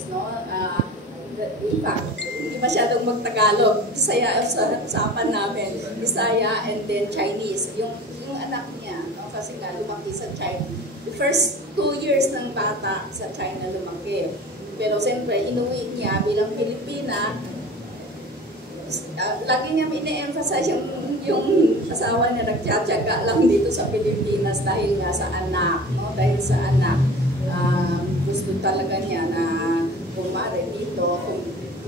languages, no? In fact, hindi masyadong mag-Tagalog. Bisaya sa usapan namin. Bisaya and then Chinese. Yung anak niya, no? Kasi nga lumaki sa China. The first 2 years ng bata sa China lumaki. Pero siyempre, inuwi niya bilang Pilipina. Lagi niya ine-emphasize yung asawa niya nagtsatsaga lang dito sa Pilipinas dahil nga sa anak, no? Dahil sa anak. Gusto talaga niya na kumare dito.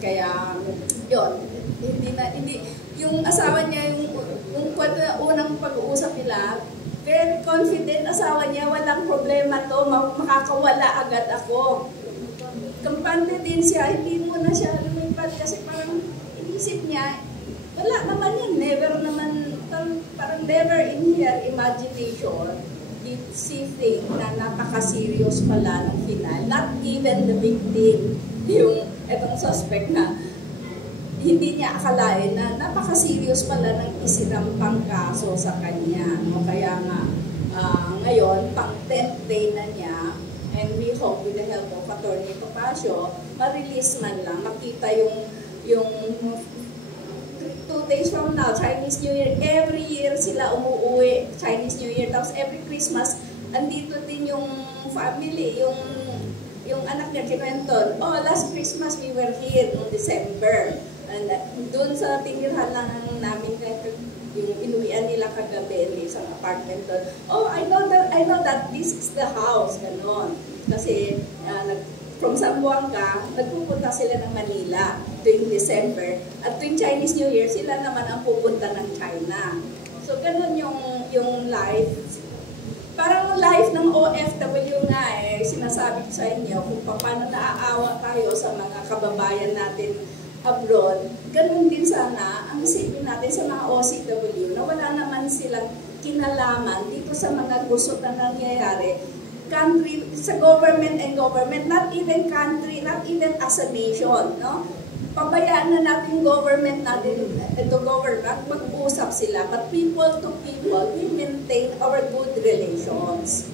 Kaya, yun, hindi, yung asawa niya, yung unang pag-uusap nila, very confident asawa niya, walang problema to, makakawala agad ako. Kampante din siya, hindi mo na siya lumipad kasi parang inisip niya, wala naman yan, parang never in her imagination did she think na napaka-serious pala ng final. Not even the victim, yung etong suspect na hindi niya akalain na napaka-serious pala ng isinampang kaso sa kanya. No? Kaya nga, ngayon, pang 10th day na niya, and we hope with the help of Attorney Topacio, ma-release man lang, makita yung 2 days from now, Chinese New Year, every year sila umuwi, Chinese New Year, tapos every Christmas, andito din yung family, yung anak niya, kinuwenton, last Christmas we were here noong December. And doon sa tinirhan lang namin, yung inuwian nila kagabi sa apartment doon. I know that this is the house, ganon. Kasi from Zamboanga, nagpupunta sila ng Manila tuwing December. At tuwing Chinese New Year, sila naman ang pupunta ng China. So, ganon yung life. Parang life ng OFW nga sinasabi ko sa inyo kung paano naaawa tayo sa mga kababayan natin abroad. Ganon din sana ang isipin natin sa mga OCW na wala naman silang kinalaman dito sa mga gusot na nangyayari. Country, sa government and government, not even country, not even as a nation, no? Pabayaan na natin government natin, ito government, mag-usap sila, but people to people, we maintain our good relations.